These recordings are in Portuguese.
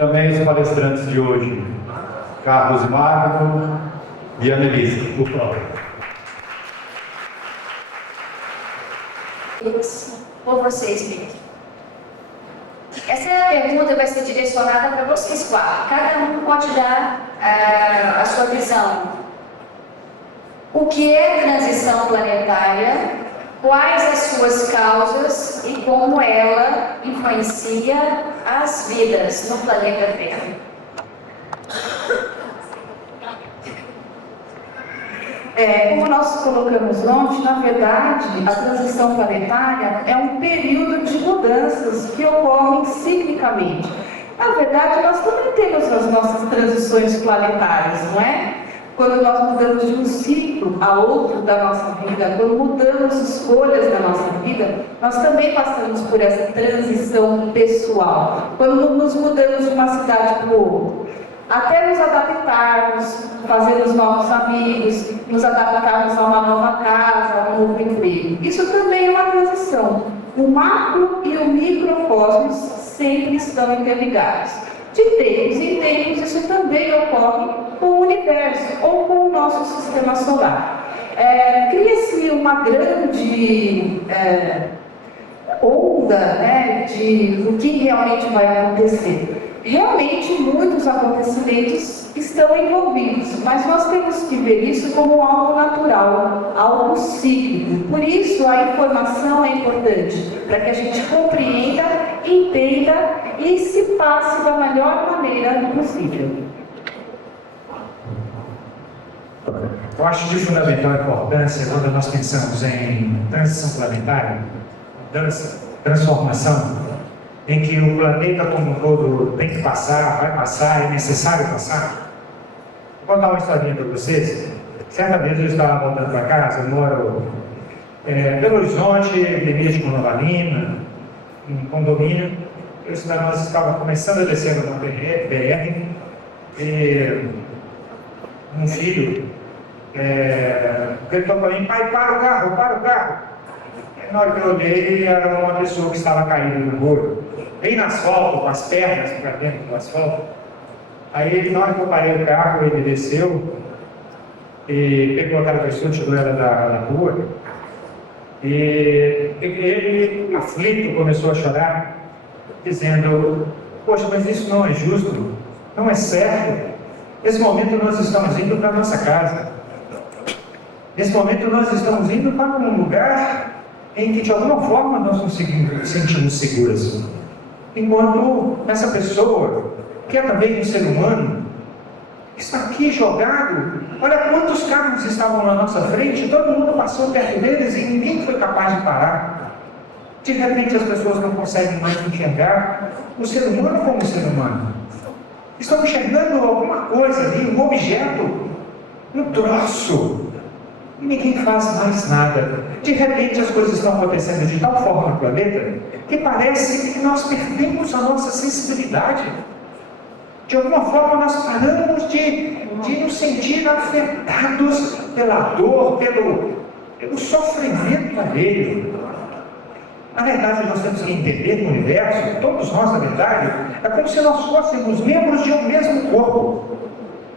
Também os palestrantes de hoje, Carlos Magno e Annelise, por favor. Por vocês mesmo. Essa pergunta vai ser direcionada para vocês quatro. Cada um pode dar a sua visão. O que é transição planetária? Quais as suas causas e como ela influencia as vidas no planeta Terra? Como nós colocamos ontem, na verdade, a transição planetária é um período de mudanças que ocorrem ciclicamente. Na verdade, nós também temos as nossas transições planetárias, não é? Quando nós mudamos de um ciclo a outro da nossa vida, quando mudamos escolhas da nossa vida, nós também passamos por essa transição pessoal. Quando nos mudamos de uma cidade para outra, até nos adaptarmos, fazermos novos amigos, nos adaptarmos a uma nova casa, a um novo emprego. Isso também é uma transição. O macro e o microcosmos sempre estão interligados. De tempos em tempos, isso também ocorre com o universo ou com o nosso sistema solar. Cria-se uma grande onda, né, do que realmente vai acontecer. Realmente, muitos acontecimentos estão envolvidos, mas nós temos que ver isso como algo natural, algo cíclico. Por isso, a informação é importante, para que a gente compreenda, entenda e se passe da melhor maneira possível. Eu acho de fundamental importância, quando nós pensamos em transição planetária, transformação, em que o planeta como um todo tem que passar, vai passar, é necessário passar. Vou contar uma historinha para vocês. Certa vez eu estava voltando para casa, eu moro em Belo Horizonte, Avenida de Colovalina, um condomínio. Nós estávamos começando a descer na BR, e um filho gritou para mim: pai, para o carro, para o carro. E na hora que eu olhei, era uma pessoa que estava caída no muro, bem no asfalto, com as pernas para dentro do asfalto. Aí, na hora que eu parei o carro, ele desceu e pegou aquela pessoa, tirou ela da rua. E ele, aflito, começou a chorar, dizendo: poxa, mas isso não é justo, não é certo. Nesse momento nós estamos indo para a nossa casa. Nesse momento nós estamos indo para um lugar em que de alguma forma nós nos sentimos seguros. Enquanto essa pessoa, que é também um ser humano, está aqui jogado. Olha quantos carros estavam na nossa frente, todo mundo passou perto deles e ninguém foi capaz de parar. De repente as pessoas não conseguem mais enxergar o ser humano como ser humano. Estão enxergando alguma coisa ali, um objeto, um troço, e ninguém faz mais nada. De repente as coisas estão acontecendo de tal forma no planeta que parece que nós perdemos a nossa sensibilidade. De alguma forma nós paramos de nos sentir afetados pela dor, pelo sofrimento alheio. Na verdade, nós temos que entender no universo, todos nós, na verdade, é como se nós fôssemos membros de um mesmo corpo.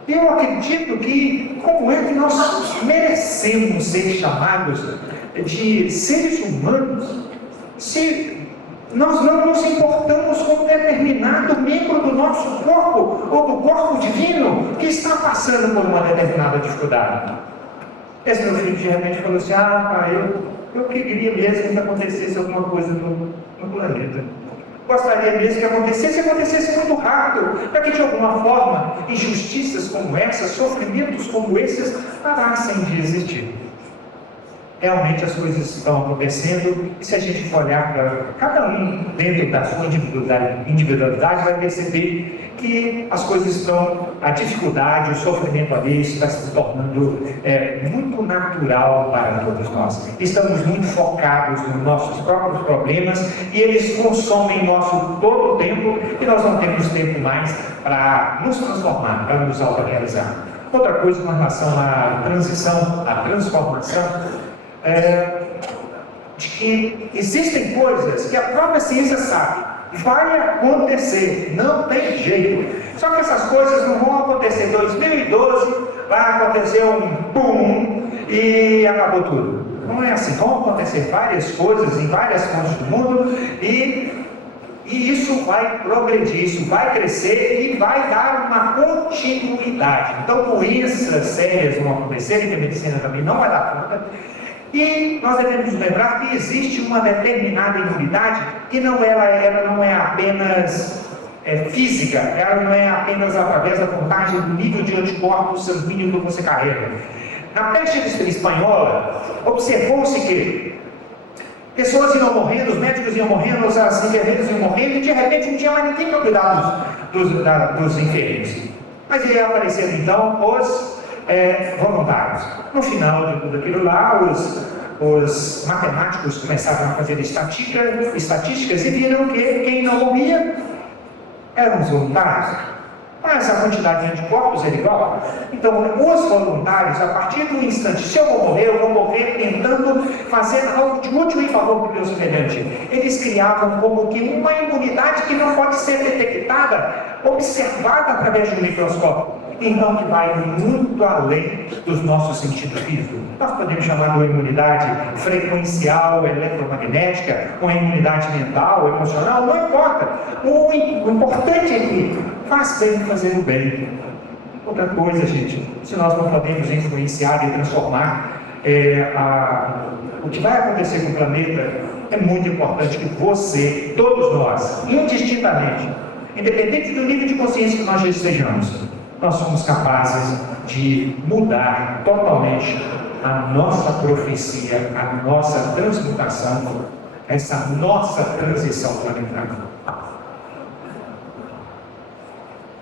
Eu acredito que, como é que nós merecemos ser chamados de seres humanos se nós não nos importamos com um determinado membro do nosso corpo ou do corpo divino que está passando por uma determinada dificuldade? Esse meu filho de repente falou assim: pai, eu queria mesmo que acontecesse alguma coisa no planeta. Gostaria mesmo que acontecesse muito rápido, para que de alguma forma injustiças como essas, sofrimentos como esses, parassem de existir. Realmente as coisas estão acontecendo, e se a gente for olhar para cada um dentro da sua individualidade, vai perceber que as coisas estão, a dificuldade, o sofrimento ali está se tornando muito natural para todos nós. Estamos muito focados nos nossos próprios problemas e eles consomem nosso todo o tempo e nós não temos tempo mais para nos transformar, para nos autorrealizar. Outra coisa com relação à transição, à transformação, de que existem coisas que a própria ciência sabe Vai acontecer, não tem jeito. Só que essas coisas não vão acontecer. Em 2012 vai acontecer um boom e acabou tudo. Não é assim. Vão acontecer várias coisas em várias fontes do mundo e isso vai progredir, isso vai crescer e vai dar uma continuidade. Então, doenças sérias vão acontecer, que a medicina também não vai dar conta. E nós devemos lembrar que existe uma determinada imunidade que ela não é apenas física, ela não é apenas através da contagem do nível de anticorpos sanguíneos que você carrega. Na peste espanhola, observou-se que pessoas iam morrendo, os médicos iam morrendo, as enfermeiras iam morrendo, e de repente não tinha mais ninguém para cuidar dos enfermos. Mas ia aparecendo então os voluntários. No final de tudo aquilo lá, os matemáticos começaram a fazer estatísticas e viram que quem não morria eram os voluntários. Mas a quantidade de anticorpos era igual. Então, os voluntários, a partir do instante, se eu vou morrer tentando fazer algo de útil em favor do meu semelhante. Eles criavam como que uma imunidade que não pode ser detectada, observada através de um microscópio. Então, que vai muito além dos nossos sentidos físicos. Nós podemos chamar de imunidade frequencial, eletromagnética, uma imunidade mental, emocional, não importa. O importante é que faz bem fazer o bem. Outra coisa, gente, se nós não podemos influenciar e transformar o que vai acontecer com o planeta, é muito importante que você, todos nós, indistintamente, independente do nível de consciência que nós já estejamos, nós somos capazes de mudar totalmente a nossa profecia, a nossa transmutação, essa nossa transição planetária.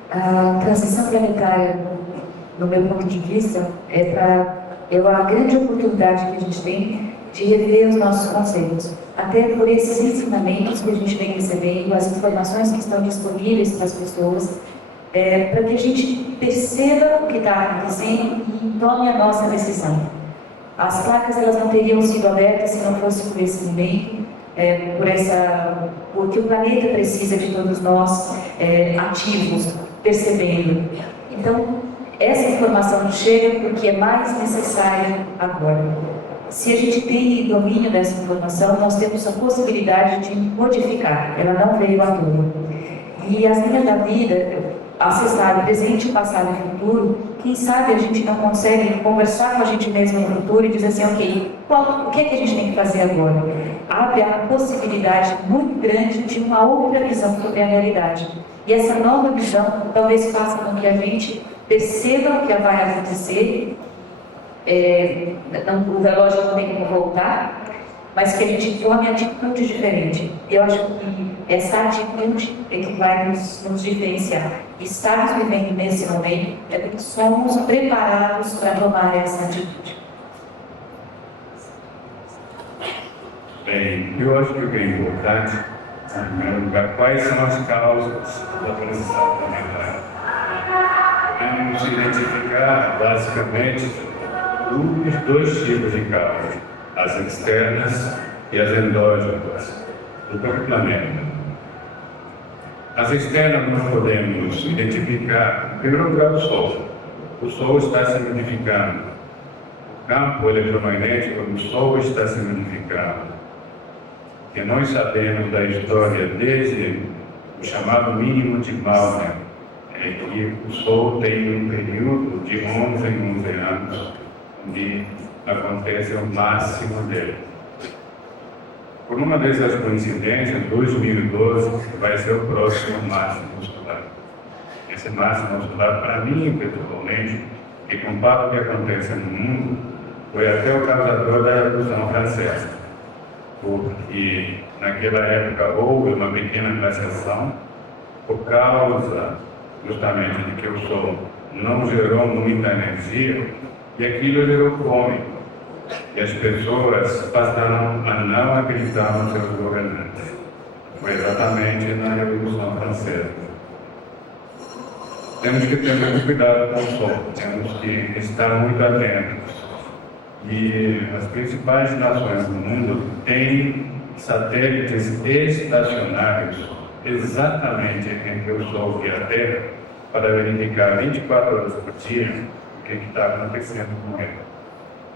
A transição planetária, no meu ponto de vista, é a grande oportunidade que a gente tem de rever os nossos conceitos. Até por esses ensinamentos que a gente vem recebendo, as informações que estão disponíveis para as pessoas, para que a gente perceba o que está acontecendo e tome a nossa decisão. As placas elas não teriam sido abertas se não fosse por esse momento, porque o planeta precisa de todos nós ativos, percebendo. Então, essa informação chega porque é mais necessária agora. Se a gente tem domínio dessa informação, nós temos a possibilidade de modificar. Ela não veio à toa. E as linhas da vida, acessar presente, passado e futuro, quem sabe a gente não consegue conversar com a gente mesmo no futuro e dizer assim, ok, o que é que a gente tem que fazer agora? Abre a possibilidade muito grande de uma outra visão sobre a realidade. E essa nova visão talvez faça com que a gente perceba o que vai acontecer, o relógio não tem como voltar, mas que a gente tome atitude diferente. Eu acho que essa atitude é que vai nos diferenciar. Estarmos vivendo nesse momento é porque somos preparados para tomar essa atitude. Bem, eu acho que o que é importante, em primeiro lugar, quais são as causas da transição planetária. Podemos identificar, basicamente, os dois tipos de causas, as externas e as endógenas do próprio planeta. As externas nós podemos identificar, em primeiro lugar, o Sol. O Sol está se modificando. O campo eletromagnético do Sol está se modificando. E nós sabemos da história desde o chamado mínimo de Malmer, que o Sol tem um período de 11 em 11 anos, onde acontece o máximo dele. Por uma dessas coincidências, 2012 vai ser o próximo máximo solar. Esse máximo solar, para mim, pessoalmente, que compara o que acontece no mundo, foi até o causador da Revolução Francesa. Porque naquela época houve uma pequena glaciação por causa justamente de que o Sol não gerou muita energia e aquilo gerou fome. E as pessoas passaram a não acreditar nos seus governantes. Foi exatamente na Revolução Francesa. Temos que ter muito cuidado com o Sol, temos que estar muito atentos. E as principais nações do mundo têm satélites estacionários exatamente entre o Sol e a Terra para verificar 24 horas por dia o que está acontecendo com ele.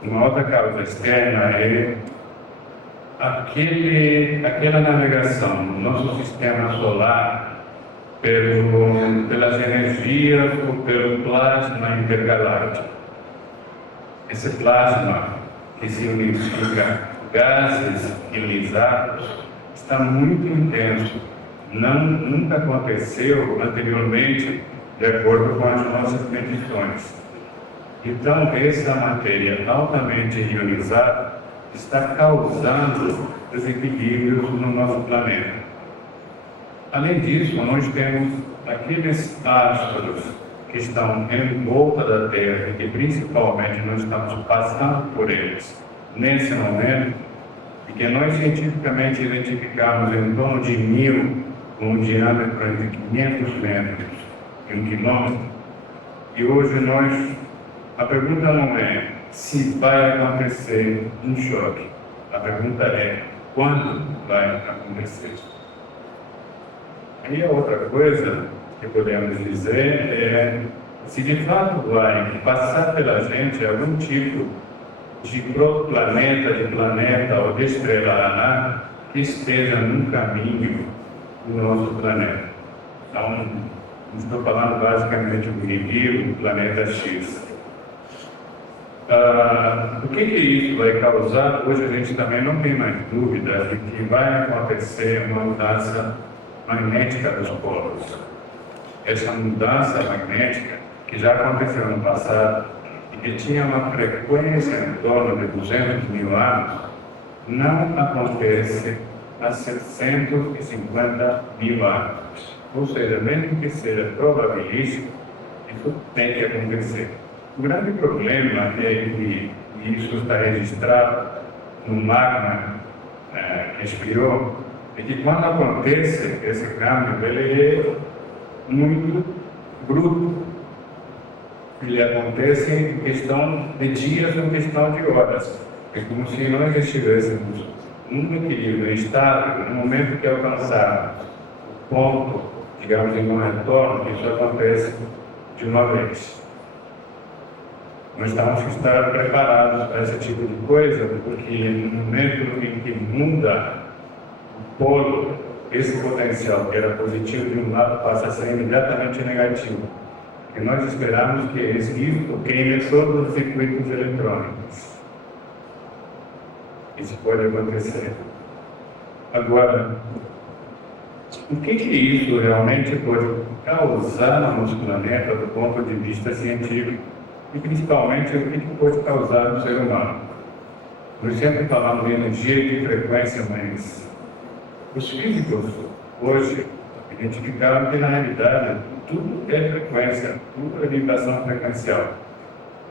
Uma outra causa externa é aquela navegação no nosso sistema solar pelas energias ou pelo plasma intergaláctico. Esse plasma, que significa gases ionizados, está muito intenso. Nunca aconteceu anteriormente, de acordo com as nossas medições. Então, essa matéria altamente ionizada está causando desequilíbrios no nosso planeta. Além disso, nós temos aqueles astros que estão em volta da Terra e que principalmente nós estamos passando por eles nesse momento, e que nós cientificamente identificamos em torno de 1000, com um diâmetro entre 500 metros e 1 quilômetro. E hoje a pergunta não é se vai acontecer um choque, a pergunta é quando vai acontecer. E a outra coisa que podemos dizer é se de fato vai passar pela gente algum tipo de protoplaneta, de planeta ou de estrela anã que esteja no caminho do nosso planeta. Então, estou falando basicamente do Nibiru, do planeta X. O que isso vai causar? Hoje a gente também não tem mais dúvida de que vai acontecer uma mudança magnética dos polos. Essa mudança magnética, que já aconteceu no passado e que tinha uma frequência em torno de 200 mil anos, não acontece há 750 mil anos. Ou seja, mesmo que seja probabilístico, isso tem que acontecer. O grande problema é que isso está registrado no magma que expirou, é que quando acontece esse câmbio, ele é muito bruto. Ele acontece em questão de dias ou questão de horas. É como se nós estivéssemos num equilíbrio estável, no momento que alcançarmos o ponto, digamos, de um retorno, isso acontece de uma vez. Nós temos que estar preparados para esse tipo de coisa, porque no momento em que muda o polo, esse potencial que era positivo de um lado passa a ser imediatamente negativo. E nós esperamos que isso queime todos os circuitos eletrônicos. Isso pode acontecer. Agora, o que isso realmente pode causar no nosso planeta do ponto de vista científico? E principalmente o que pode causar no ser humano? Nós sempre falamos de energia e de frequência, mas os físicos hoje identificaram que na realidade tudo é frequência, tudo é vibração frequencial.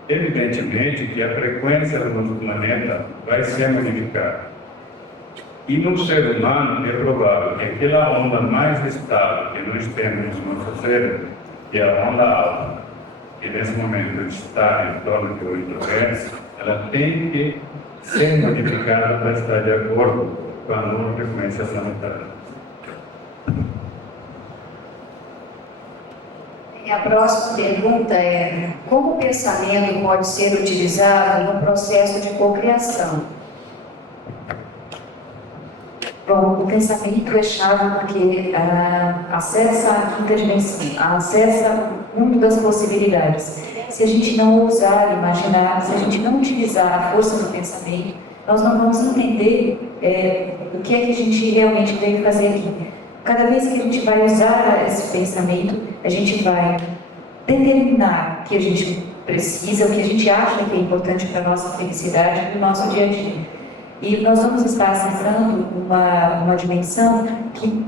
Evidentemente que a frequência do nosso planeta vai ser modificada. E no ser humano é provável que aquela onda mais estável que nós temos no nosso cérebro, que é a onda alta, que nesse momento está em torno de 8 Hz, ela tem que ser modificada para estar de acordo com a nova frequência planetária. E a próxima pergunta é: como o pensamento pode ser utilizado no processo de cocriação? Bom, o pensamento é chave porque acessa a quinta dimensão, acessa o mundo das possibilidades. Se a gente não ousar imaginar, se a gente não utilizar a força do pensamento, nós não vamos entender o que é que a gente realmente veio fazer aqui. Cada vez que a gente vai usar esse pensamento, a gente vai determinar o que a gente precisa, o que a gente acha que é importante para a nossa felicidade, para o nosso dia a dia. E nós vamos estar acessando uma dimensão que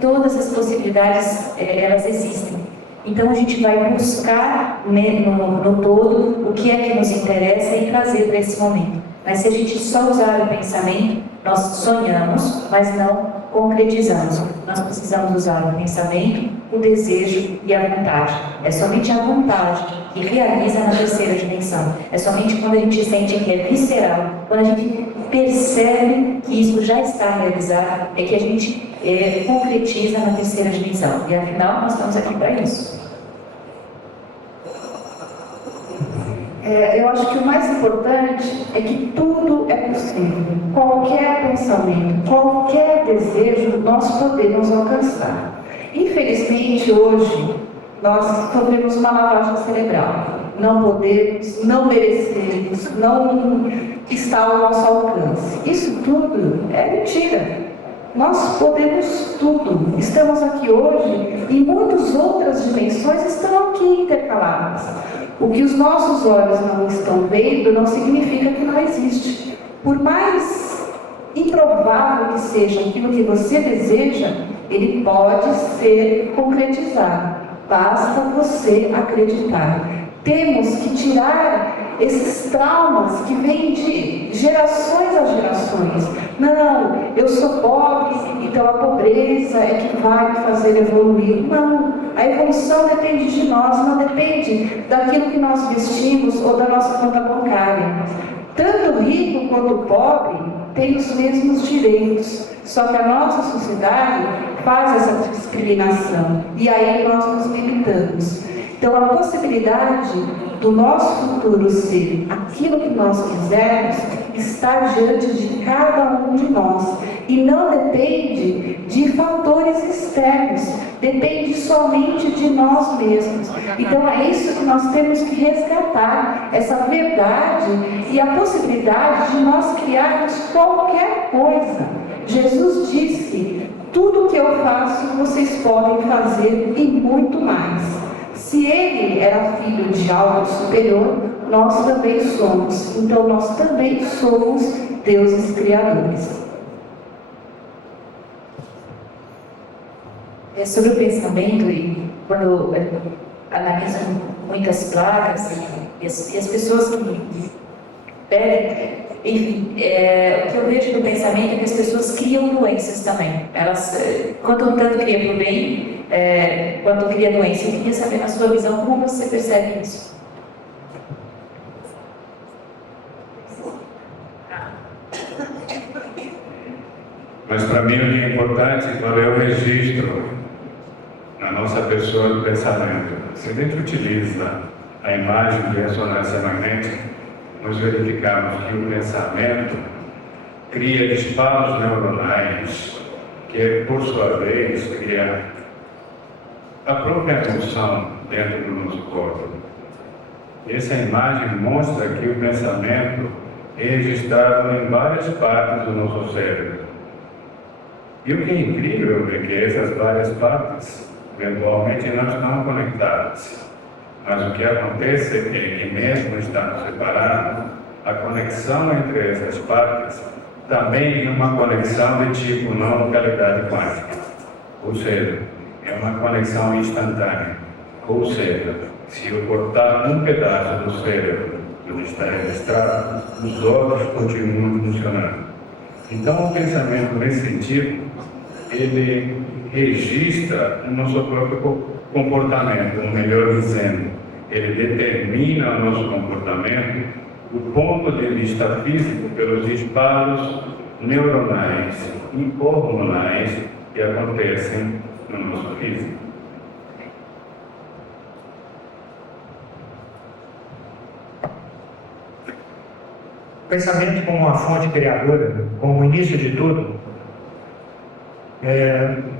todas as possibilidades elas existem. Então a gente vai buscar no todo o que é que nos interessa e trazer para esse momento. Mas se a gente só usar o pensamento, nós sonhamos, mas não concretizamos. Nós precisamos usar o pensamento, o desejo e a vontade. É somente a vontade que realiza na terceira dimensão. É somente quando a gente sente que é visceral, quando a gente percebe que isso já está realizado, é que a gente concretiza na terceira dimensão. E afinal, nós estamos aqui para isso. Eu acho que o mais importante é que tudo é possível. Qualquer pensamento, qualquer desejo, nós podemos alcançar. Infelizmente, hoje, nós sofremos uma lavagem cerebral. Não podemos, não merecemos, não está ao nosso alcance. Isso tudo é mentira. Nós podemos tudo. Estamos aqui hoje e muitas outras dimensões estão aqui intercaladas. O que os nossos olhos não estão vendo não significa que não existe. Por mais improvável que seja aquilo que você deseja, ele pode ser concretizado. Basta você acreditar. Temos que tirar esses traumas que vêm de gerações a gerações. Não, eu sou pobre, então a pobreza é que vai me fazer evoluir. Não, a evolução depende de nós, não depende daquilo que nós vestimos ou da nossa conta bancária. Tanto o rico quanto o pobre têm os mesmos direitos, só que a nossa sociedade faz essa discriminação e aí nós nos limitamos. Então, a possibilidade do nosso futuro ser aquilo que nós quisermos está diante de cada um de nós e não depende de fatores externos, depende somente de nós mesmos. Então, é isso que nós temos que resgatar, essa verdade e a possibilidade de nós criarmos qualquer coisa. Jesus disse: tudo que eu faço, vocês podem fazer e muito mais. Se ele era filho de algo superior, nós também somos. Então, nós também somos deuses criadores. Sobre o pensamento, e quando analiso muitas placas e as pessoas pedem, enfim, o que eu vejo do pensamento é que as pessoas criam doenças também. Elas, quanto tanto cria para o bem, quanto cria doença. Eu queria saber, na sua visão, como você percebe isso? Mas para mim o que é importante é o registro na nossa pessoa do pensamento. Se a gente utiliza a imagem de ressonância magnética, nós verificamos que o pensamento cria disparos neuronais, que por sua vez cria a própria emoção dentro do nosso corpo. Essa imagem mostra que o pensamento é registrado em várias partes do nosso cérebro. E o que é incrível é que essas várias partes, eventualmente, não estão conectadas. Mas o que acontece é que mesmo estando separados, a conexão entre essas partes também é uma conexão de tipo não localidade quântica. Ou seja, é uma conexão instantânea. Ou seja, se eu cortar um pedaço do cérebro onde está registrado, os outros continuam funcionando. Então, o pensamento, nesse sentido, ele registra o nosso próprio comportamento, ou melhor dizendo, ele determina o nosso comportamento do ponto de vista físico pelos disparos neuronais e hormonais que acontecem no nosso físico. O pensamento como uma fonte criadora, como o início de tudo,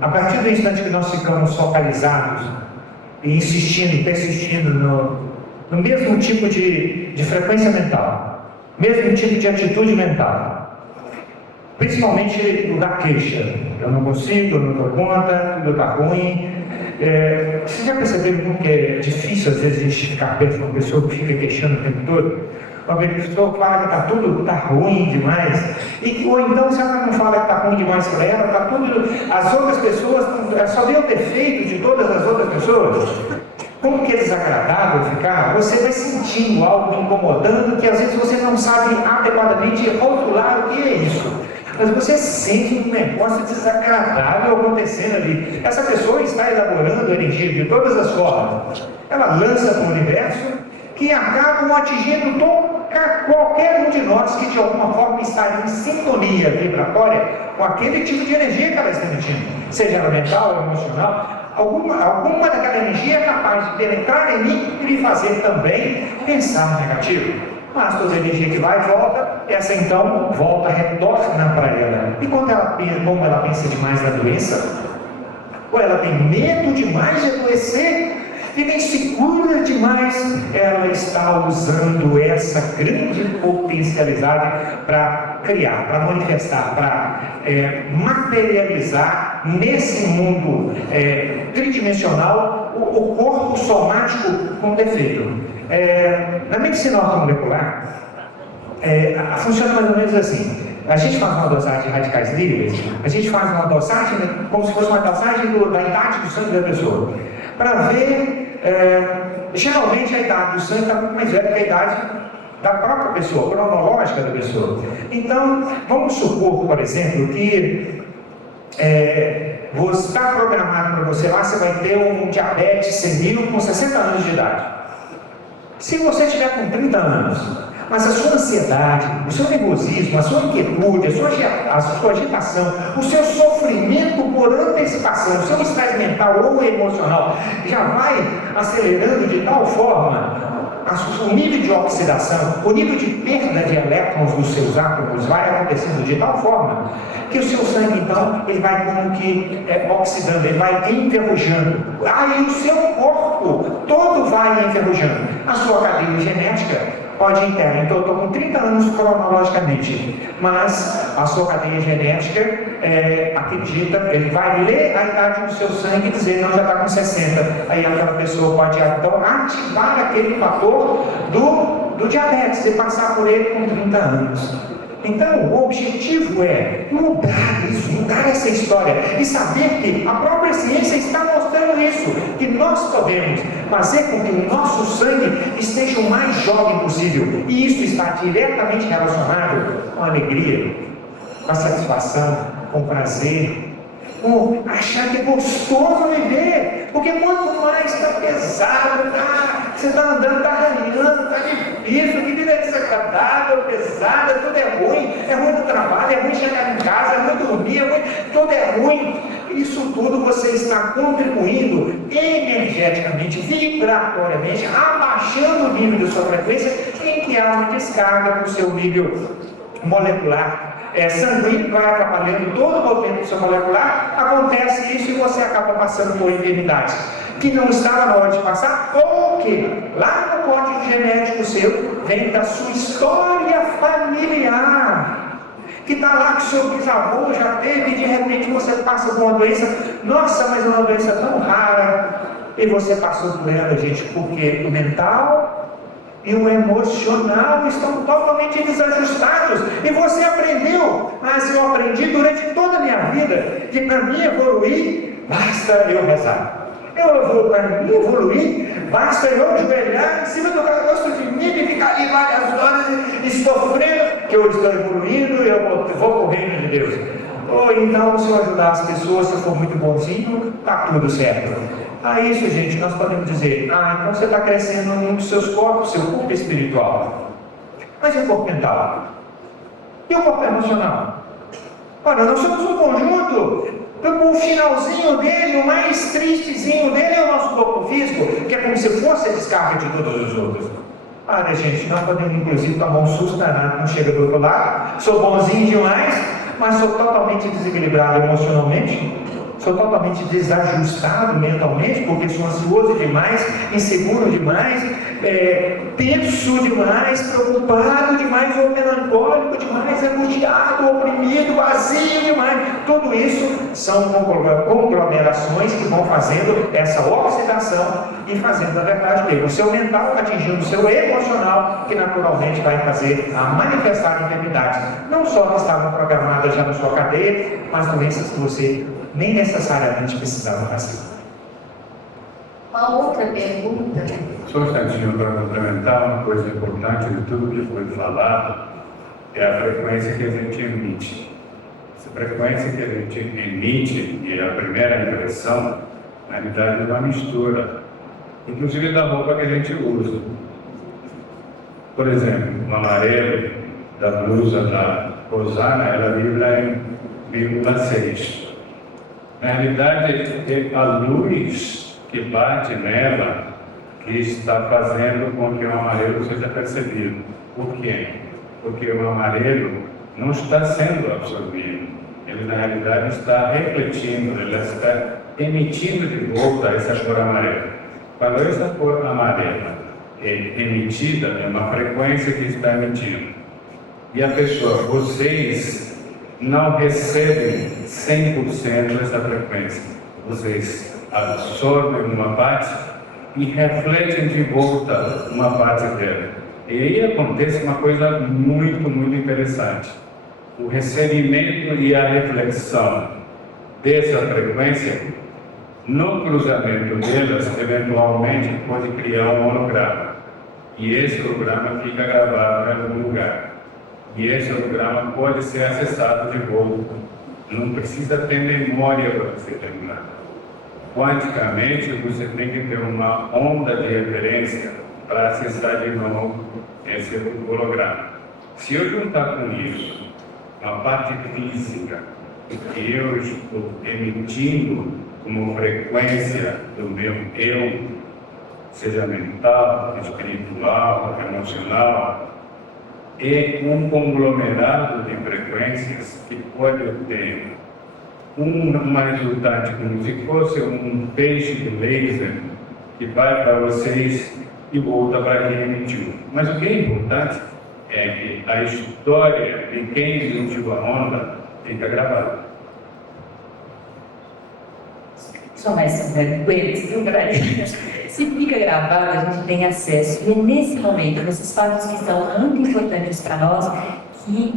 a partir do instante que nós ficamos focalizados e insistindo, persistindo no mesmo tipo de frequência mental, mesmo tipo de atitude mental, principalmente o da queixa. Eu não consigo, eu não dou conta, tudo está ruim. Vocês já perceberam como que é difícil às vezes a gente ficar perto de uma pessoa que fica queixando o tempo todo? Uma pessoa fala que está ruim demais, ou então se ela não fala que está ruim demais para ela, está tudo. As outras pessoas, só vê o defeito de todas as outras pessoas. Como que é desagradável ficar, você vai sentindo algo incomodando que às vezes você não sabe adequadamente rotular o que é isso. Mas você sente um negócio desagradável acontecendo ali. Essa pessoa está elaborando energia de todas as formas. Ela lança para o universo que acabam atingindo identificar qualquer um de nós que de alguma forma está em sintonia vibratória com aquele tipo de energia que ela está emitindo, seja ela mental ou emocional. Alguma daquela energia é capaz de penetrar em mim e me fazer também pensar negativo. Mas toda energia que vai e volta, essa então volta, retorna para ela. E como ela pensa demais na doença, ou ela tem medo demais de adoecer, fica insegura demais, ela está usando essa grande potencialidade para criar, para manifestar, para materializar nesse mundo tridimensional o corpo somático com defeito. Na medicina ortomolecular, funciona mais ou menos assim. A gente faz uma dosagem de radicais livres, a gente faz uma dosagem como se fosse uma dosagem da idade do sangue da pessoa, para ver, geralmente a idade do sangue está muito mais velha que a idade da própria pessoa, cronológica da pessoa. Então, vamos supor, por exemplo, que você está programado para você lá, você vai ter um diabetes senil com 60 anos de idade. Se você tiver com 30 anos, mas a sua ansiedade, o seu nervosismo, a sua inquietude, a sua agitação, o seu sofrimento por antecipação, o seu estresse mental ou emocional já vai acelerando de tal forma, o nível de oxidação, o nível de perda de elétrons dos seus átomos vai acontecendo de tal forma que o seu sangue, então, ele vai como que oxidando, ele vai enferrujando. Aí o seu corpo todo vai enferrujando. A sua cadeia genética pode ter, então eu estou com 30 anos cronologicamente, mas a sua cadeia genética acredita, ele vai ler a idade do seu sangue e dizer, não, já está com 60. Aí aquela pessoa pode então ativar aquele fator do diabetes e passar por ele com 30 anos. Então, o objetivo é mudar isso, mudar essa história e saber que a própria ciência está mostrando isso, que nós podemos fazer com que o nosso sangue esteja o mais jovem possível. E isso está diretamente relacionado com a alegria, com a satisfação, com o prazer, com achar que é gostoso viver, porque quanto mais está pesado, você está andando, está arranhando, está difícil, que vida desagradável, pesada, tudo é ruim no trabalho, é ruim chegar em casa, é ruim dormir, tudo é ruim. Isso tudo você está contribuindo energeticamente, vibratoriamente, abaixando o nível da sua frequência, em que há uma descarga para o seu nível molecular. Sanguíneo, vai atrapalhando todo o movimento do seu molecular, acontece isso e você acaba passando por enfermidades que não estava na hora de passar, ou que lá no código genético seu vem da sua história familiar, que está lá que o seu bisavô já teve e de repente você passa por uma doença, nossa, mas é uma doença tão rara, e você passou por ela, gente, porque o mental e o emocional estão totalmente desajustados. E você aprendeu, mas eu aprendi durante toda a minha vida, que para mim evoluir, basta eu rezar. Para mim evoluir, basta eu ajoelhar em cima do caroço de mim e ficar ali várias horas e sofrendo, que eu estou evoluindo e eu vou para o reino de Deus. Ou então, se eu ajudar as pessoas, se eu for muito bonzinho, está tudo certo. A isso, gente, nós podemos dizer, então você está crescendo em um dos seus corpos, seu corpo espiritual. Mas e o corpo mental? E o corpo emocional? Ora, nós somos um conjunto. O finalzinho dele, o mais tristezinho dele é o nosso corpo físico, que é como se fosse a descarga de todos os outros. Gente, nós podemos inclusive tomar um susto danado quando chega do outro lado. Sou bonzinho demais, mas sou totalmente desequilibrado emocionalmente. Sou totalmente desajustado mentalmente, porque sou ansioso demais, inseguro demais, tenso demais, preocupado demais, ou melancólico demais, angustiado, oprimido, vazio demais. Tudo isso são conglomerações que vão fazendo essa oxidação e fazendo, na verdade, o seu mental atingindo o seu emocional, que naturalmente vai fazer a manifestar enfermidades, não só que estavam programadas já na sua cadeia, mas doenças que você nem necessariamente precisava fazer. Uma outra pergunta. Só um instantinho para complementar, uma coisa importante de tudo que foi falado é a frequência que a gente emite. Essa frequência que a gente emite, e a primeira impressão, na realidade é uma mistura, inclusive da roupa que a gente usa. Por exemplo, o amarelo da blusa da Rosana, ela vibra em 0,6. Na realidade, é a luz que bate nela que está fazendo com que o amarelo seja percebido. Por quê? Porque o amarelo não está sendo absorvido. Ele, na realidade, está refletindo, ele está emitindo de volta essa cor amarela. Quando essa cor amarela é emitida, é uma frequência que está emitindo. E a pessoa, vocês não recebem 100% dessa frequência. Vocês absorvem uma parte e refletem de volta uma parte dela. E aí acontece uma coisa muito, muito interessante. O recebimento e a reflexão dessa frequência, no cruzamento delas, eventualmente pode criar um holograma. E esse holograma fica gravado em algum lugar. E esse holograma pode ser acessado de volta. Não precisa ter memória para você terminar. Quanticamente, você tem que ter uma onda de referência para acessar de novo esse holograma. Se eu juntar com isso uma parte física que eu estou emitindo como frequência do meu eu, seja mental, espiritual, emocional, é um conglomerado de frequências que pode ter uma resultante como se fosse um peixe de laser que vai para vocês e volta para quem emitiu. Mas o que é importante é que a história de quem emitiu a onda fica gravada. Só mais coelhos, viu, galera? Se fica gravado, a gente tem acesso. E é nesse momento, nesses fatos que são muito importantes para nós, que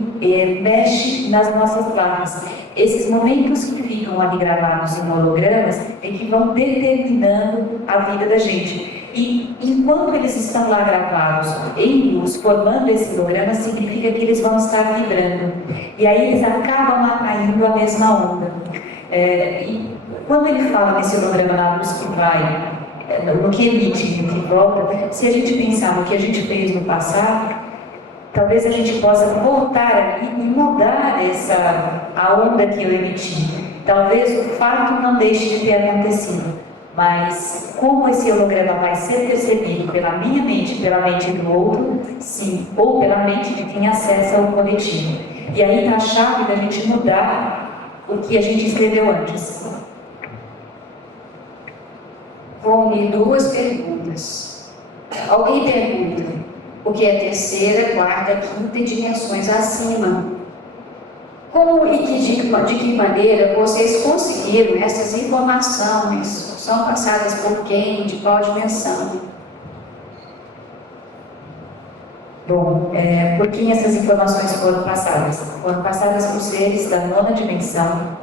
mexe nas nossas barras. Esses momentos que ficam ali gravados em hologramas é que vão determinando a vida da gente. E enquanto eles estão lá gravados em luz, formando esse holograma, significa que eles vão estar vibrando. E aí eles acabam atraindo a mesma onda. E quando ele fala nesse holograma na luz que vai, no que emite e no que volta, se a gente pensar no que a gente fez no passado, talvez a gente possa voltar ali e mudar a onda que eu emiti. Talvez o fato não deixe de ter acontecido, mas como esse holograma vai ser percebido pela minha mente e pela mente do outro, sim, ou pela mente de quem acessa o coletivo. E aí está a chave da gente mudar o que a gente escreveu antes. Vou unir duas perguntas. Alguém pergunta o que é terceira, quarta, quinta e dimensões acima. Como e de que maneira vocês conseguiram essas informações? São passadas por quem? De qual dimensão? Bom, por quem essas informações foram passadas? Foram passadas por seres da nona dimensão,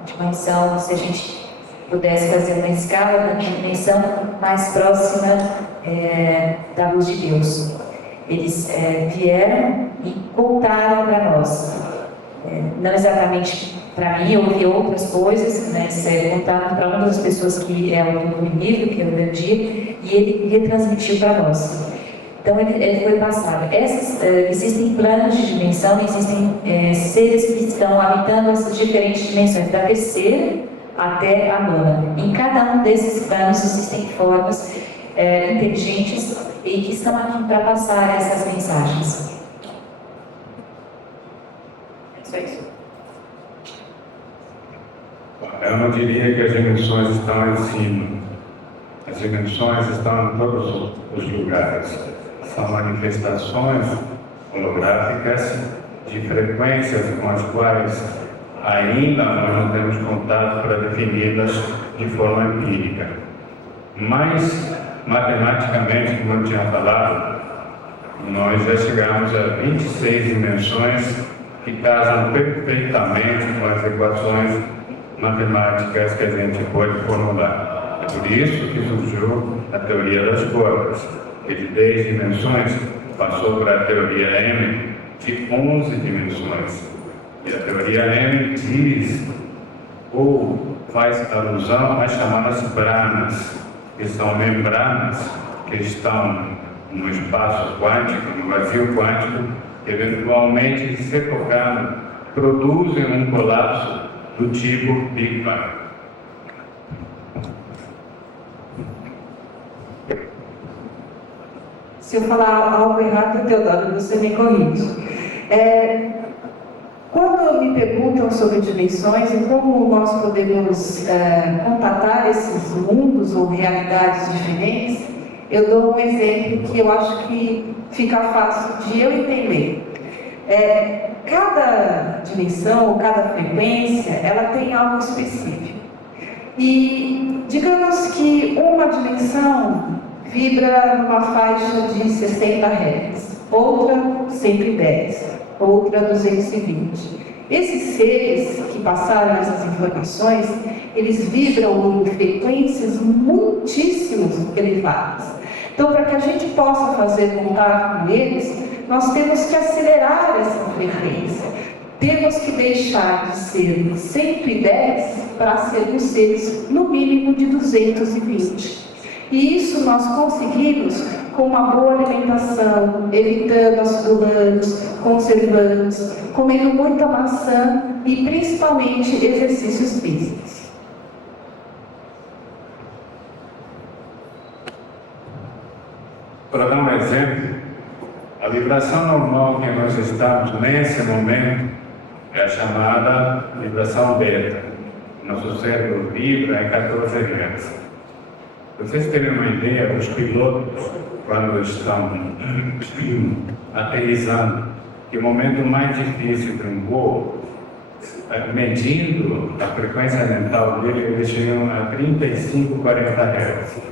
se a gente pudesse fazer uma escala, uma dimensão mais próxima da luz de Deus. Eles vieram e contaram para nós. Não exatamente para mim, eu ouvi outras coisas, mas contaram para uma das pessoas que é o nível, que é o Dandir, e ele retransmitiu para nós. Então ele foi passado. Existem planos de dimensão, existem seres que estão habitando essas diferentes dimensões, da terceira até a nona. Em cada um desses planos existem formas inteligentes e que estão aqui para passar essas mensagens. É isso. Eu não diria que as dimensões estão em cima. As dimensões estão em todos os lugares. São manifestações holográficas de frequências com as quais ainda nós não temos contato para defini-las de forma empírica. Mas, matematicamente, como eu tinha falado, nós já chegamos a 26 dimensões que casam perfeitamente com as equações matemáticas que a gente pode formular. É por isso que surgiu a teoria das cordas, que de 10 dimensões passou para a teoria M de 11 dimensões. E a teoria M diz, ou faz alusão às chamadas branas, que são membranas que estão no espaço quântico, no vazio quântico, que eventualmente, se tocando, produzem um colapso do tipo Big Bang. Se eu falar algo errado, Teodoro, você me corrige. Quando me perguntam sobre dimensões e como nós podemos contatar esses mundos ou realidades diferentes, eu dou um exemplo que eu acho que fica fácil de eu entender. Cada dimensão, cada frequência, ela tem algo específico. E digamos que uma dimensão vibra numa faixa de 60 Hz, outra 110, outra 220. Esses seres que passaram essas informações, eles vibram em frequências muitíssimo elevadas. Então, para que a gente possa fazer contato com eles, nós temos que acelerar essa frequência. Temos que deixar de ser 110 para sermos seres no mínimo de 220. E isso nós conseguimos com uma boa alimentação, evitando açucarantes, conservantes, comendo muita maçã e principalmente exercícios físicos. Para dar um exemplo, a vibração normal que nós estamos nesse momento é a chamada vibração beta. Nosso cérebro vibra em 14 Hz. Para vocês terem uma ideia, os pilotos, quando estão aterrissando, que o momento mais difícil de um voo, medindo a frequência mental dele, eles chegam a 35, 40 Hz.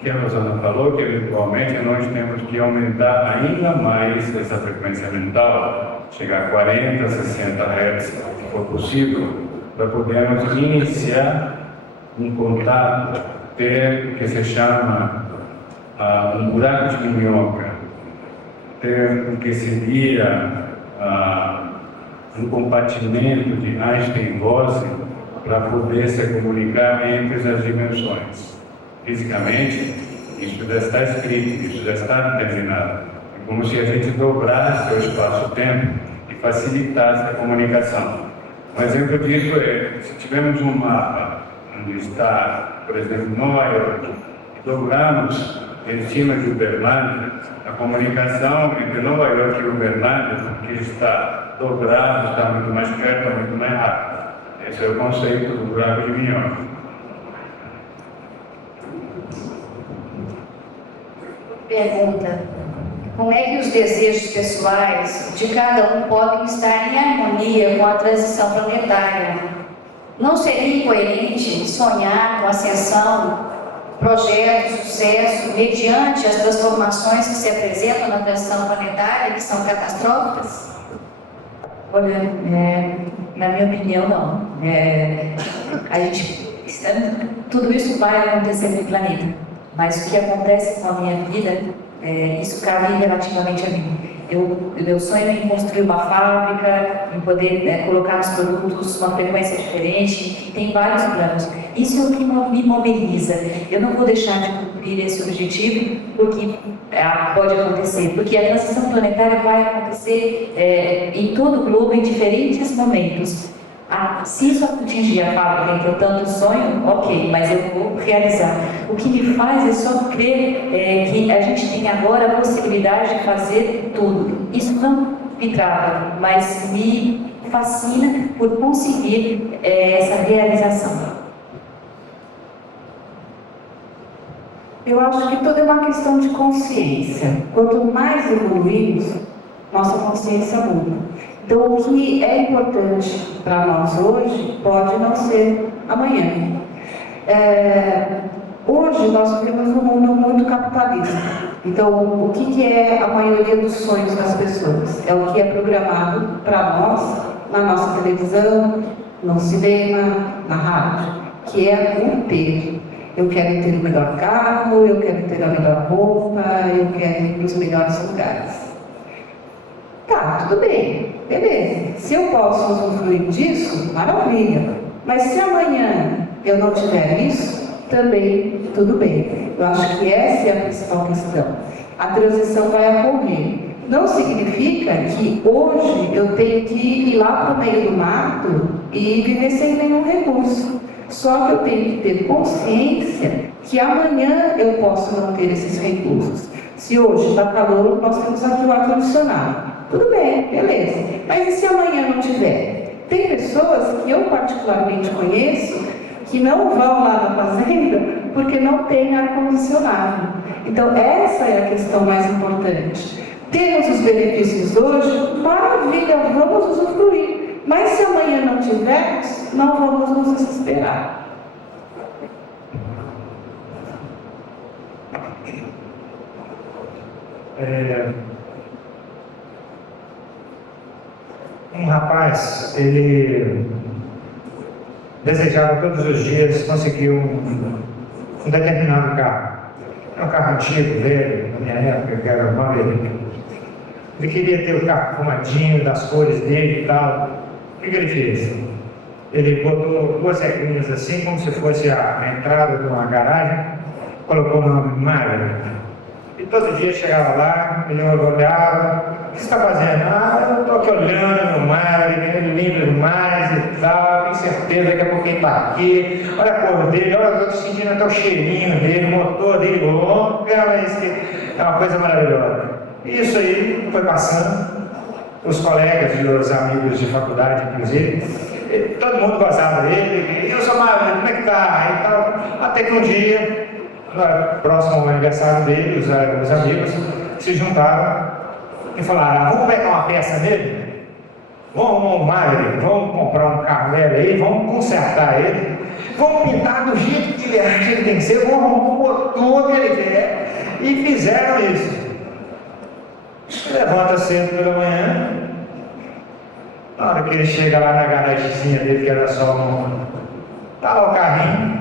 Que a Rosana falou que eventualmente nós temos que aumentar ainda mais essa frequência mental, chegar a 40, 60 Hz, se for possível, para podermos iniciar um contato, ter o que se chama um buraco de minhoca, ter o que seria um compartimento de Einstein-Rosen para poder se comunicar entre as dimensões. Fisicamente, isso já está escrito, isso já está determinado. É como se a gente dobrasse o espaço-tempo e facilitasse a comunicação. Um exemplo disso é, se tivermos um mapa onde está, por exemplo, Nova York, e dobramos em cima de Uberlândia, a comunicação entre Nova York e Uberlândia, que está dobrado, está muito mais perto, muito mais rápido. Esse é o conceito do buraco de minhoca. Pergunta: como é que os desejos pessoais de cada um podem estar em harmonia com a transição planetária? Não seria incoerente sonhar com ascensão, projeto, sucesso, mediante as transformações que se apresentam na transição planetária, que são catastróficas? Olha, na minha opinião, não. Tudo isso vai acontecer no planeta, mas o que acontece com a minha vida, isso cabe relativamente a mim. Meu sonho é em construir uma fábrica, em poder colocar nos produtos uma frequência diferente, enfim, tem vários planos. Isso é o que me mobiliza. Eu não vou deixar de cumprir esse objetivo, porque pode acontecer, porque a transição planetária vai acontecer em todo o globo, em diferentes momentos. Se isso atingir a fábrica que eu tanto sonho, ok, mas eu vou realizar. O que me faz é só crer que a gente tem agora a possibilidade de fazer tudo. Isso não me trava, mas me fascina por conseguir essa realização. Eu acho que tudo é uma questão de consciência. Quanto mais evoluímos, nossa consciência muda. Então, o que é importante para nós hoje pode não ser amanhã. Hoje nós vivemos num mundo muito capitalista. Então, o que é a maioria dos sonhos das pessoas? É o que é programado para nós, na nossa televisão, no cinema, na rádio, que é o ter. Eu quero ter o melhor carro, eu quero ter a melhor roupa, eu quero ir para os melhores lugares. Tá, tudo bem, beleza. Se eu posso usufruir disso, maravilha. Mas se amanhã eu não tiver isso, também tudo bem. Eu acho que essa é a principal questão. A transição vai ocorrer. Não significa que hoje eu tenho que ir lá para o meio do mato e viver sem nenhum recurso. Só que eu tenho que ter consciência que amanhã eu posso não ter esses recursos. Se hoje está calor, nós temos aqui o ar-condicionado. Tudo bem, beleza. Mas e se amanhã não tiver? Tem pessoas que eu particularmente conheço que não vão lá na fazenda porque não tem ar-condicionado. Então essa é a questão mais importante. Temos os benefícios hoje, maravilha, vamos usufruir. Mas se amanhã não tivermos, não vamos nos desesperar. Um rapaz, ele desejava todos os dias conseguir um determinado carro. Era um carro antigo, velho, na minha época, que era uma Maverick. Ele queria ter o carro arrumadinho, das cores dele e tal. O que ele fez? Ele botou duas regrinhas assim, como se fosse a entrada de uma garagem, colocou o nome Maverick. E todo dia chegava lá, ele olhava, o que você está fazendo? Ah, eu estou aqui olhando o Maverick, ele lindo demais e tal, tenho certeza que daqui a pouco ele está aqui, olha a cor dele, olha, eu estou sentindo até o cheirinho dele, o motor dele louco, é uma coisa maravilhosa. E isso aí foi passando, os colegas e os amigos de faculdade, inclusive, todo mundo gostava dele, e eu sou Maverick, como é que tá? E tal, até que um dia, próximo ao aniversário dele, os amigos se juntaram e falaram: vamos pegar uma peça nele, vamos arrumar ele, vamos comprar um carro velho aí, vamos consertar ele, vamos pintar do jeito que ele acha que ele tem que ser, vamos arrumar o motor que ele quer. E fizeram isso. Levanta cedo pela manhã, na hora que ele chega lá na garagemzinha dele, que era só tá lá o carrinho.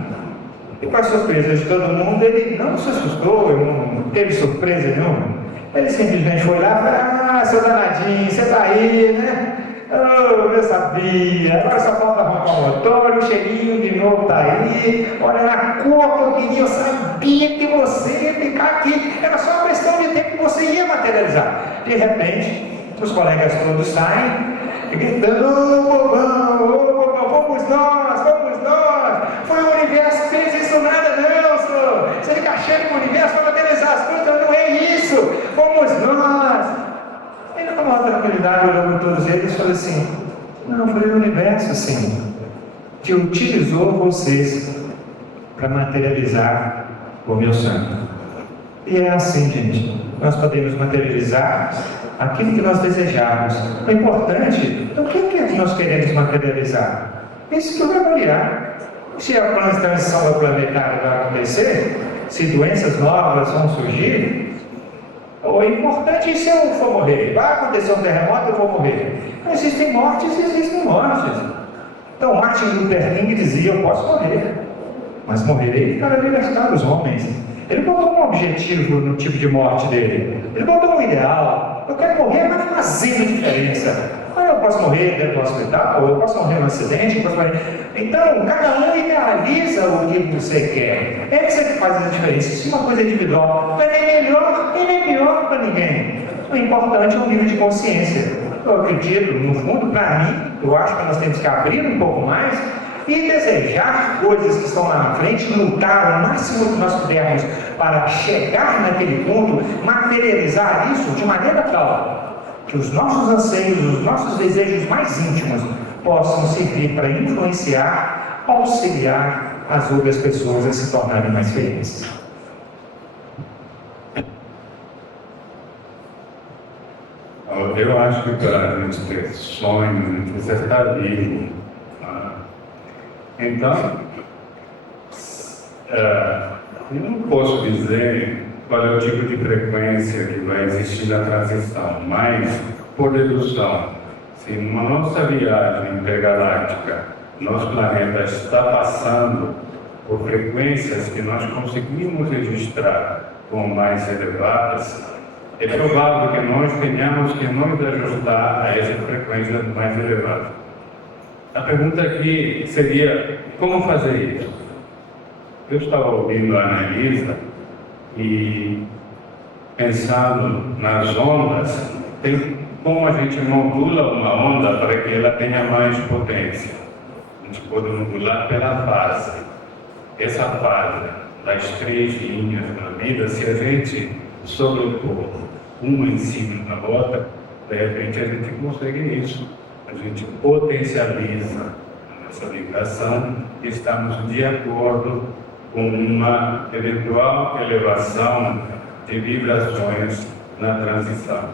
E para surpresa de todo mundo, ele não se assustou, ele não teve surpresa nenhuma. Ele simplesmente foi lá e falou: ah, seu danadinho, você está aí, né? Oh, eu sabia, agora só falta arrumar o motor, o cheirinho de novo está aí. Olha, na cor que eu queria, eu sabia que você ia ficar aqui. Era só uma questão de tempo que você ia materializar. De repente, os colegas todos saem, gritando: ô bobão, vamos nós, vamos nós. Foi o universo que fez isso, nada não, senhor. Você fica achando que o universo vai materializar as coisas, não é isso. Vamos nós. Ele com uma tranquilidade olhando todos eles e falou assim: não, foi o universo assim que utilizou vocês para materializar o meu sangue. E é assim, gente, nós podemos materializar aquilo que nós desejamos. O importante é o que nós queremos materializar. Isso que vai variar. Se a transição planetária vai acontecer, se doenças novas vão surgir, o importante é se eu for morrer. Vai acontecer um terremoto, eu vou morrer. Não existem mortes, existem mortes. Então Martin Luther King dizia: eu posso morrer, mas morrerei para libertar os homens. Ele botou um objetivo no tipo de morte dele. Ele botou um ideal. Eu quero morrer, mas fazendo diferença. Eu posso morrer dentro do hospital, ou eu posso morrer num acidente, Então, cada um idealiza o que você quer. É isso que faz a diferença. Isso é uma coisa individual. Mas nem melhor e nem pior para ninguém. O importante é o nível de consciência. Eu acredito, no fundo, para mim, eu acho que nós temos que abrir um pouco mais e desejar coisas que estão lá na frente, lutar o máximo que nós pudermos para chegar naquele ponto, materializar isso de maneira tal que os nossos anseios, os nossos desejos mais íntimos possam servir para influenciar, auxiliar as outras pessoas a se tornarem mais felizes. Eu acho que para a gente ter sonhos, a gente precisa estar vivo. Então, eu não posso dizer qual é o tipo de frequência que vai existir na transição, mas, por dedução, se numa nossa viagem intergaláctica, nosso planeta está passando por frequências que nós conseguimos registrar como mais elevadas, é provável que nós tenhamos que nos ajustar a essa frequência mais elevada. A pergunta aqui seria: como fazer isso? Eu estava ouvindo a Annelisa e pensando nas ondas, como a gente modula uma onda para que ela tenha mais potência. A gente pode modular pela fase. Essa fase das 3 linhas da vida, se a gente sobrepor uma em cima da outra, de repente a gente consegue isso. A gente potencializa a nossa vibração e estamos de acordo com uma eventual elevação de vibrações na transição.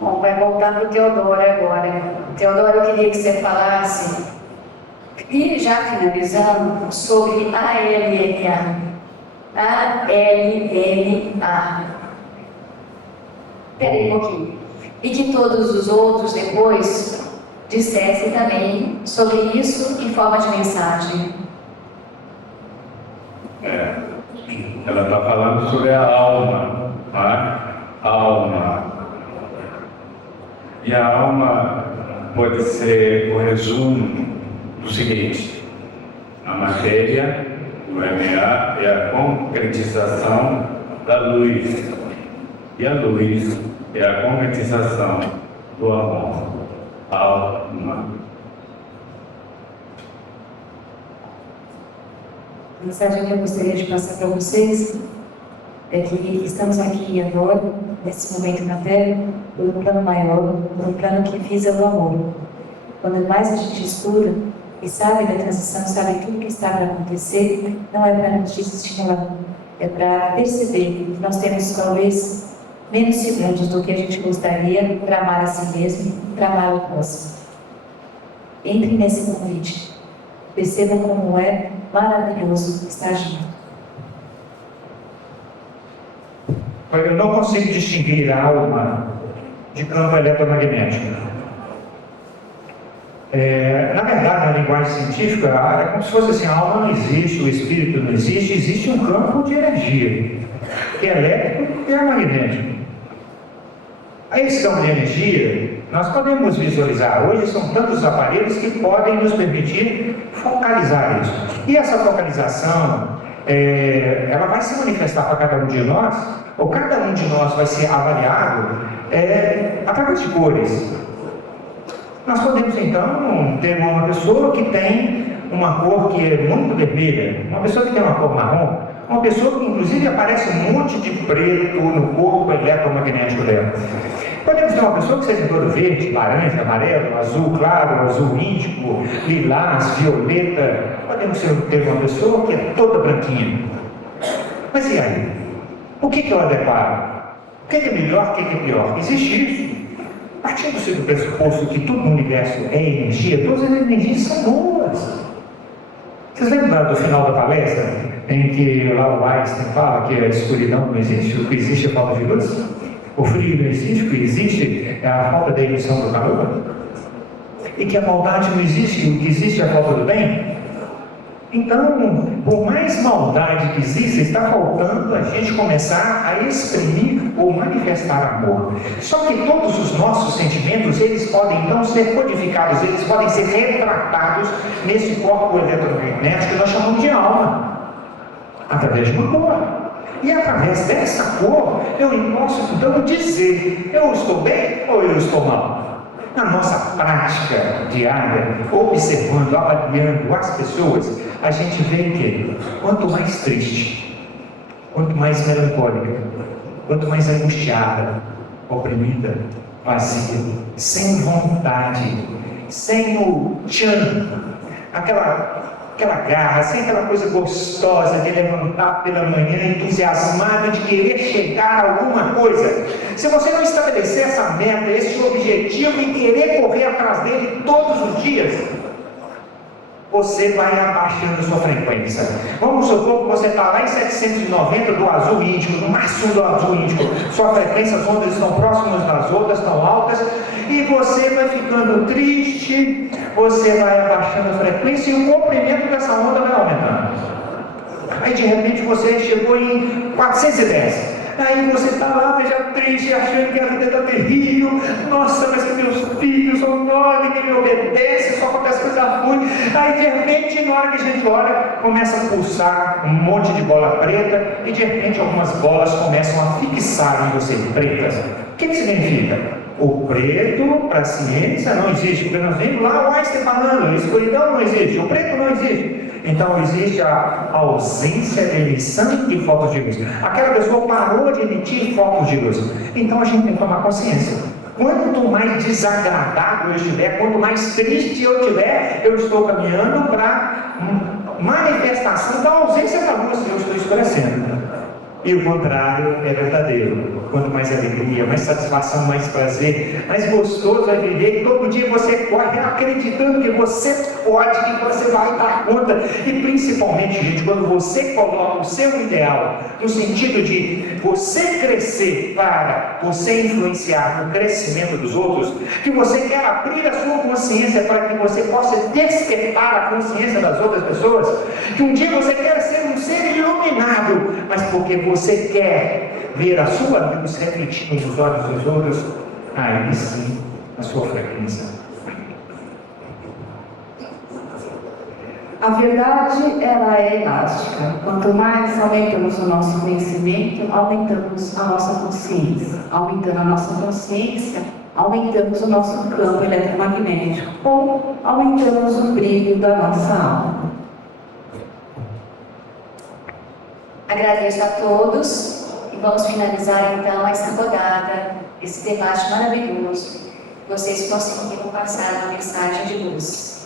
Bom, vai voltar para o Teodoro agora. Teodoro, eu queria que você falasse, e já finalizando, sobre ALLA. ALLA. Espera aí um pouquinho. E que todos os outros depois dissessem também sobre isso em forma de mensagem. Ela está falando sobre a alma, tá? Alma. E a alma pode ser o resumo do seguinte: a matéria, o MA, é a concretização da luz. E a luz é a concretização do amor. Alma. A mensagem que eu gostaria de passar para vocês é que estamos aqui agora, nesse momento na Terra, por um plano maior, por um plano que visa o amor. Quando mais a gente estuda e sabe da transição, sabe tudo que está para acontecer, não é para nos desestimular, é para perceber que nós temos talvez menos segundos do que a gente gostaria para amar a si mesmo, para amar o próximo. Entre nesse convite, percebam como é maravilhoso estar junto. Eu não consigo distinguir a alma de campo eletromagnético. Na verdade, na linguagem científica, é como se fosse assim: a alma não existe, o espírito não existe, existe um campo de energia, que é elétrico e é magnético. A esse campo de energia, nós podemos visualizar. Hoje são tantos aparelhos que podem nos permitir focalizar isso. E essa focalização, ela vai se manifestar para cada um de nós, ou cada um de nós vai ser avaliado através de cores. Nós podemos então ter uma pessoa que tem uma cor que é muito vermelha, uma pessoa que tem uma cor marrom, uma pessoa que inclusive aparece um monte de preto no corpo eletromagnético dela. Podemos ter uma pessoa que seja toda verde, laranja, amarelo, azul claro, azul índico, lilás, violeta. Podemos ter uma pessoa que é toda branquinha. Mas e aí? O que é o adequado? O que é melhor, o que é pior? Existe isso. Partindo-se do pressuposto que todo o universo é energia, todas as energias são boas. Vocês lembram do final da palestra, em que lá o Einstein fala que a escuridão não existe, o que existe é a falta de luz? O frio não existe, o que existe é a falta da emissão do calor? E que a maldade não existe, o que existe é a falta do bem? Então, por mais maldade que exista, está faltando a gente começar a exprimir ou manifestar amor. Só que todos os nossos sentimentos, eles podem então ser codificados, eles podem ser retratados nesse corpo eletromagnético que nós chamamos de alma, através de uma cor. E através dessa cor, eu posso então dizer: eu estou bem ou eu estou mal? Na nossa prática diária, observando, avaliando as pessoas, a gente vê que quanto mais triste, quanto mais melancólica, quanto mais angustiada, oprimida, vazia, sem vontade, sem o tchan, aquela garra, sem aquela coisa gostosa de levantar pela manhã entusiasmado de querer chegar a alguma coisa. Se você não estabelecer essa meta, esse objetivo e querer correr atrás dele todos os dias, você vai abaixando a sua frequência. Vamos supor que você está lá em 790 do azul índico, no máximo do azul índico, sua frequência, as ondas estão próximas das outras, estão altas, e você vai ficando triste, você vai abaixando a frequência e o comprimento dessa onda vai aumentando. Aí de repente você chegou em 410. Aí você está lá, já triste, achando que a vida está terrível. Nossa, mas que meus filhos são nove, que me obedecem, só acontece megafone. Aí de repente, na hora que a gente olha, começa a pulsar um monte de bola preta e de repente algumas bolas começam a fixar em você, pretas. O que significa? O preto para a ciência não existe, porque nós vimos lá o Einstein falando, a escuridão não existe, o preto não existe. Então existe a ausência de emissão de focos de luz. Aquela pessoa parou de emitir focos de luz. Então a gente tem que tomar consciência. Quanto mais desagradável eu estiver, quanto mais triste eu estiver, eu estou caminhando para manifestação da ausência da luz que eu estou escurecendo. E o contrário é verdadeiro. Quanto mais alegria, mais satisfação, mais prazer, mais gostoso é viver. Todo dia você corre acreditando que você pode, que você vai dar conta. E principalmente, gente, quando você coloca o seu ideal no sentido de você crescer para você influenciar no crescimento dos outros, que você quer abrir a sua consciência para que você possa despertar a consciência das outras pessoas, que um dia você quer ser um ser iluminado, mas porque você quer ver a sua luz refletindo nos olhos dos outros, aí sim a sua frequência. A verdade, ela é elástica. Quanto mais aumentamos o nosso conhecimento, aumentamos a nossa consciência. Aumentando a nossa consciência, aumentamos o nosso campo eletromagnético, ou aumentamos o brilho da nossa alma. Agradeço a todos e vamos finalizar então essa rodada, esse debate maravilhoso. Vocês conseguiram passar uma mensagem de luz.